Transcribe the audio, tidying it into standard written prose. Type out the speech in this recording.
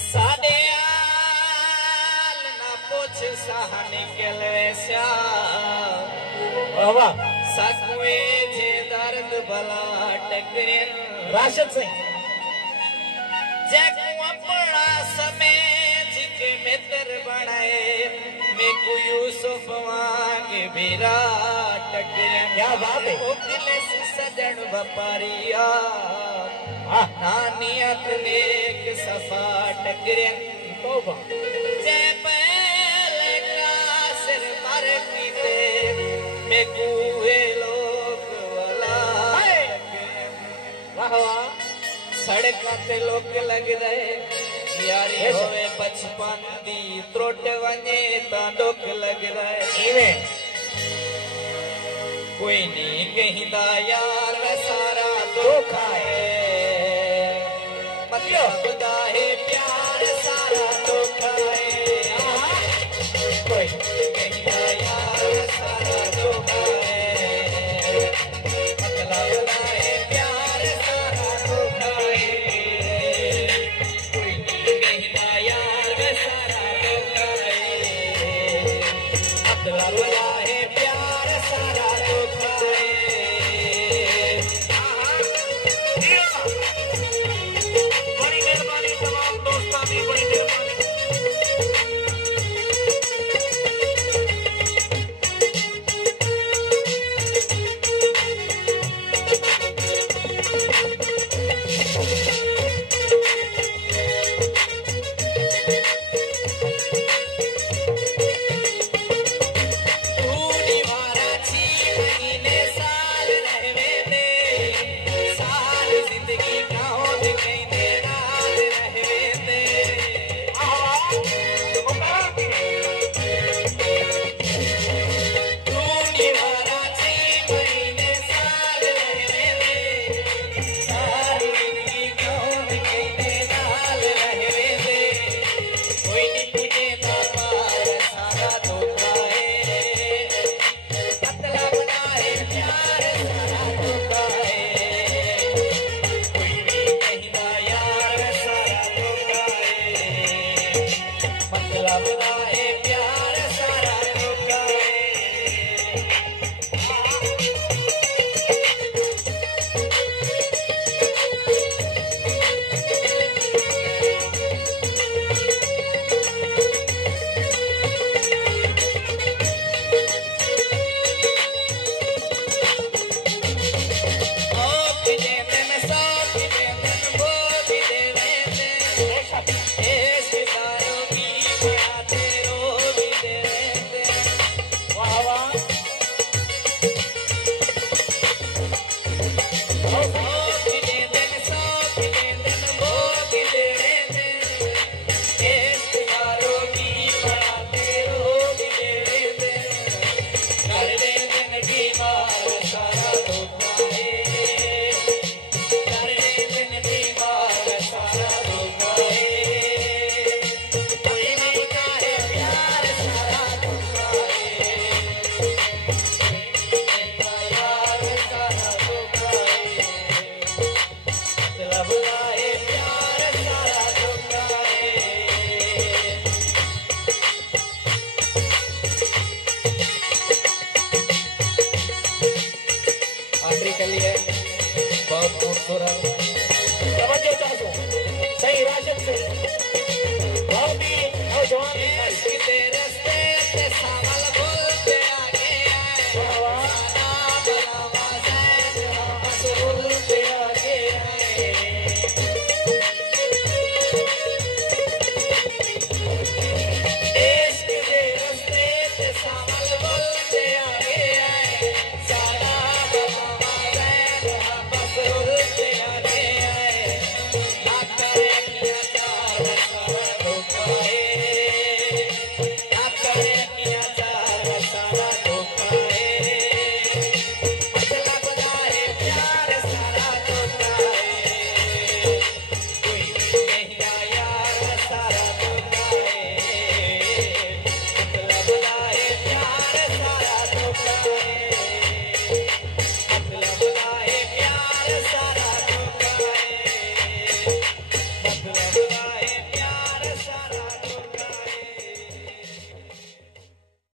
साडे आल ना पोछ सहानी केलवेशा बाबा सकुए जे दर्द भला टकरेन राशद से जग अपना समय जिके मित्र बनाए मैं को यूसुफ वांग विराट टकरेन क्या बात है ओकले सजन व्यापारिया नानियत नेक सफा टकरेन तौबा जय पहले का सिर मर पीते मैं कुए लोग वाला वाह वाह सड़क ते लोग लग रहे यारी होवे बचपन दी त्रोट वने ता डोक लग रहे इवें कोई नहीं कहिंदा यार वे सारा धोखा है मतलब दा है प्यार सारा धोखा है कोई नहीं कहिंदा यार वे सारा धोखा है मतलब दा है प्यार सारा धोखा है कोई नहीं कहिंदा यार वे सारा धोखा है मतलब दा है प्यार सारा धोखा है बड़ी मेहरबानी तमाम दोस्तों की बड़ी मेहरबानी पूरी वारा छी महीने साल रहवे दे साल जिंदगी गाँव दिखने रात रहवे दे पूरी वारा छी महीने साल रहवे दे साल जिंदगी गाँव दिखने रात रहवे दे कोई नहीं तुझे बाबा सारा धोखा है मतलब बनाए प्यार सारा धोखा है कोई नहीं कहता यार सारा धोखा है मतलब बनाए प्यार सारा धोखा है ओ किने में सो किने में वो किने में इस दारू की बनाते रो भी दे वाह वाह ओ किने में सो किने में वो किने में इस दारू की बनाते रो भी दे कर दे दिन की मार सारा धोखा है कर दे दिन की मार सारा धोखा है कोई नहीं चाहे प्यार सारा धोखा है कोई नहीं कहता यार सारा धोखा है मतलब है प्यार सारा धोखा है आखिरी कली है बहुत खूबसूरत तवज्जो चाहो सही राशद से